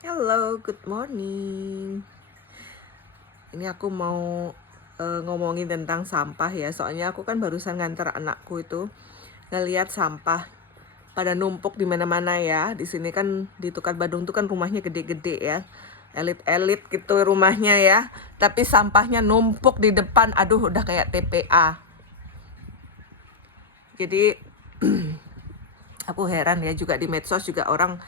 Hello, good morning. Ini aku mau ngomongin tentang sampah ya. Soalnya aku kan barusan nganter anakku itu ngelihat sampah pada numpuk di mana-mana ya. Di sini kan di Tukar Badung tuh kan rumahnya gede-gede ya. Elit-elit gitu rumahnya ya. Tapi sampahnya numpuk di depan. Aduh, udah kayak TPA. Jadi aku heran ya, juga di medsos juga orang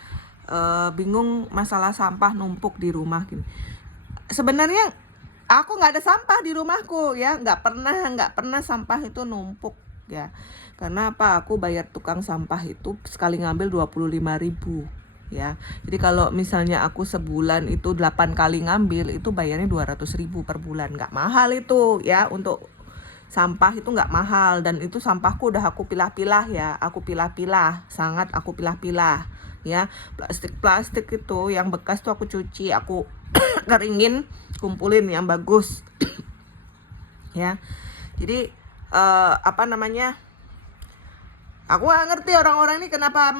bingung masalah sampah numpuk di rumah gini. Sebenarnya aku nggak ada sampah di rumahku ya, nggak pernah sampah itu numpuk ya. Karena apa? Aku bayar tukang sampah itu sekali ngambil 25.000 ya. Jadi kalau misalnya aku sebulan itu 8 kali ngambil, itu bayarnya 200.000 per bulan. Nggak mahal itu ya, untuk sampah itu nggak mahal. Dan itu sampahku udah aku pilah-pilah ya, aku pilah-pilah, sangat aku pilah-pilah ya. Plastik-plastik itu yang bekas tuh aku cuci, aku keringin, kumpulin yang bagus ya. Jadi apa namanya, aku gak ngerti orang-orang ini kenapa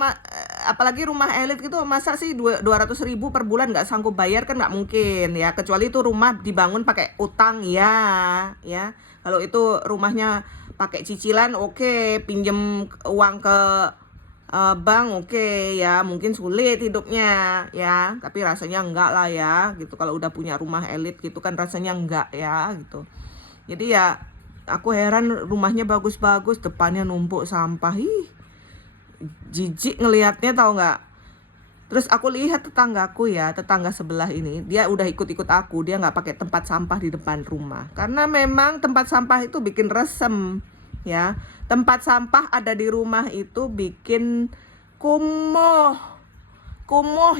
apalagi rumah elit gitu, masa sih 200.000 per bulan nggak sanggup bayar, kan nggak mungkin ya, kecuali itu rumah dibangun pakai utang ya. Kalau itu rumahnya pakai cicilan, oke, pinjem uang ke bank, oke ya, mungkin sulit hidupnya ya, tapi rasanya enggak lah ya gitu. Kalau udah punya rumah elit gitu kan rasanya enggak ya gitu. Jadi ya aku heran, rumahnya bagus-bagus, depannya numpuk sampah. Jijik ngelihatnya, tahu nggak? Terus aku lihat tetanggaku ya, tetangga sebelah ini, dia udah ikut-ikut aku, dia nggak pakai tempat sampah di depan rumah. Karena memang tempat sampah itu bikin resem ya. Tempat sampah ada di rumah itu bikin kumuh. Kumuh,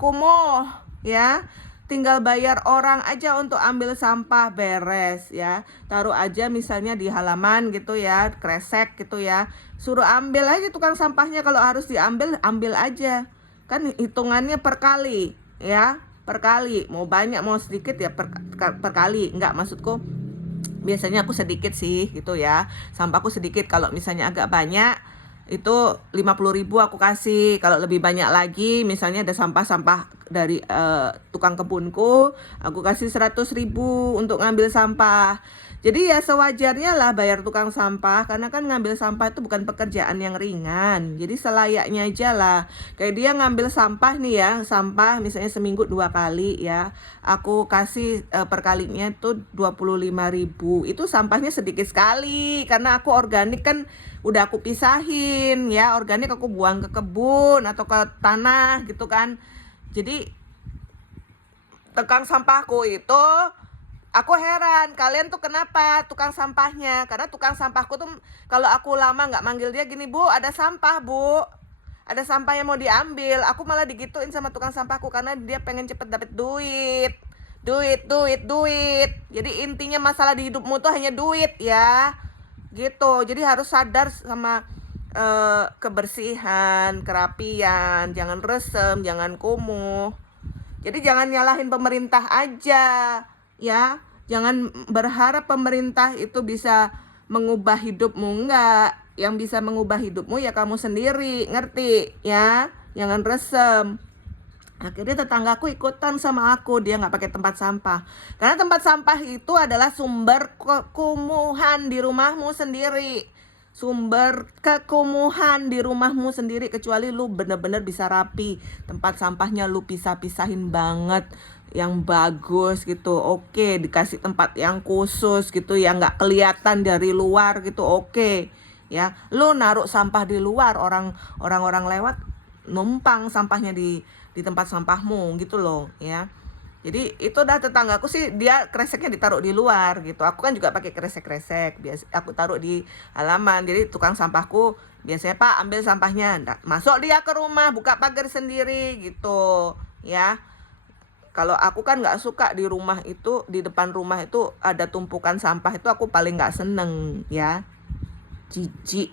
kumuh ya. Tinggal bayar orang aja untuk ambil sampah, beres ya. Taruh aja misalnya di halaman gitu ya, kresek gitu ya. Suruh ambil aja tukang sampahnya, kalau harus diambil, ambil aja. Kan hitungannya per kali ya, per kali. Mau banyak mau sedikit ya per kali. Enggak, maksudku biasanya aku sedikit sih gitu ya. Sampahku sedikit, kalau misalnya agak banyak itu 50.000 aku kasih. Kalau lebih banyak lagi, misalnya ada sampah-sampah dari tukang kebunku, aku kasih 100.000 untuk ngambil sampah. Jadi ya sewajarnya lah bayar tukang sampah, karena kan ngambil sampah itu bukan pekerjaan yang ringan. Jadi selayaknya aja lah. Kayak dia ngambil sampah nih ya, sampah misalnya seminggu 2 kali ya, aku kasih per kalinya itu 25.000. Itu sampahnya sedikit sekali, karena aku organik kan udah aku pisahin ya. Organik aku buang ke kebun atau ke tanah gitu kan. Jadi tukang sampahku itu, aku heran, kalian tuh kenapa tukang sampahnya? Karena tukang sampahku tuh kalau aku lama nggak manggil dia gini, "Bu, ada sampah, Bu. Ada sampah yang mau diambil." Aku malah digituin sama tukang sampahku, karena dia pengen cepet dapet duit. Duit, duit, duit. Jadi intinya masalah di hidupmu tuh hanya duit ya. Gitu. Jadi harus sadar sama kebersihan, kerapian, jangan resem, jangan kumuh. Jadi jangan nyalahin pemerintah aja ya. Jangan berharap pemerintah itu bisa mengubah hidupmu, enggak. Yang bisa mengubah hidupmu ya kamu sendiri, ngerti ya? Jangan resem. Akhirnya tetanggaku ikutan sama aku, dia nggak pakai tempat sampah. Karena tempat sampah itu adalah sumber kekumuhan di rumahmu sendiri. Sumber kekumuhan di rumahmu sendiri, kecuali lu bener-bener bisa rapi. Tempat sampahnya lu pisah-pisahin banget, yang bagus gitu. Oke, dikasih tempat yang khusus gitu, yang nggak kelihatan dari luar gitu. Oke ya, lu naruh sampah di luar, orang-orang lewat numpang sampahnya di tempat sampahmu gitu loh ya. Jadi itu dah, tetanggaku sih dia kreseknya ditaruh di luar gitu. Aku kan juga pakai kresek-kresek, biasa aku taruh di halaman. Jadi tukang sampahku biasanya, "Pak, ambil sampahnya." Nggak, masuk dia ke rumah, buka pagar sendiri gitu ya. Kalau aku kan nggak suka di rumah itu, di depan rumah itu ada tumpukan sampah, itu aku paling nggak seneng ya. Jijik,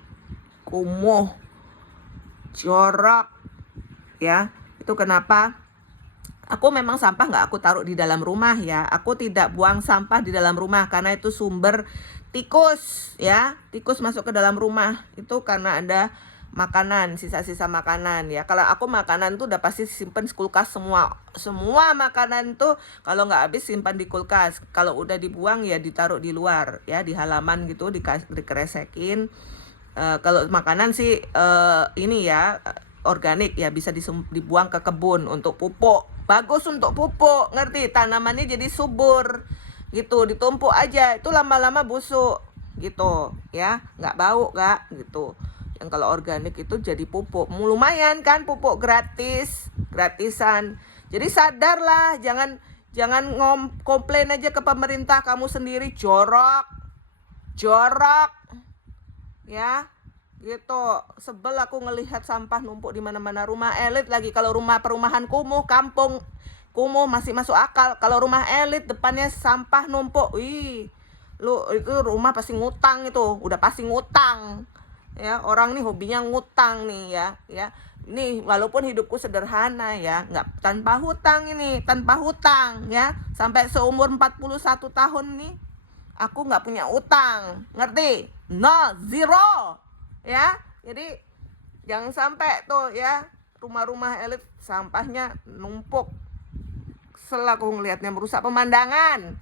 kumuh, jorok ya. Itu kenapa aku memang sampah nggak aku taruh di dalam rumah ya. Aku tidak buang sampah di dalam rumah, karena itu sumber tikus ya. Tikus masuk ke dalam rumah itu karena ada makanan, sisa-sisa makanan ya. Kalau aku makanan tuh udah pasti simpen di kulkas semua. Semua makanan tuh kalau nggak habis simpan di kulkas. Kalau udah dibuang ya ditaruh di luar ya, di halaman gitu, dikeresekin. Kalau makanan sih ini ya organik ya, bisa dibuang ke kebun untuk pupuk. Bagus untuk pupuk, ngerti? Tanamannya jadi subur gitu, ditumpuk aja. Itu lama-lama busuk gitu ya, nggak bau nggak gitu. Yang kalau organik itu jadi pupuk, lumayan kan, pupuk gratisan. Jadi sadarlah, jangan komplain aja ke pemerintah, kamu sendiri jorok ya gitu. Sebel aku ngelihat sampah numpuk di mana-mana. Rumah elit lagi, kalau perumahan kumuh, kampung kumuh masih masuk akal. Kalau rumah elit depannya sampah numpuk, lu itu rumah pasti ngutang, itu udah pasti ngutang ya. Orang nih hobinya ngutang nih ya. Nih walaupun hidupku sederhana ya, nggak tanpa hutang ya. Sampai seumur 41 tahun nih aku nggak punya utang, ngerti? No, zero ya. Jadi jangan sampai tuh ya, rumah-rumah elit sampahnya numpuk. Kesel aku ngelihatnya, merusak pemandangan.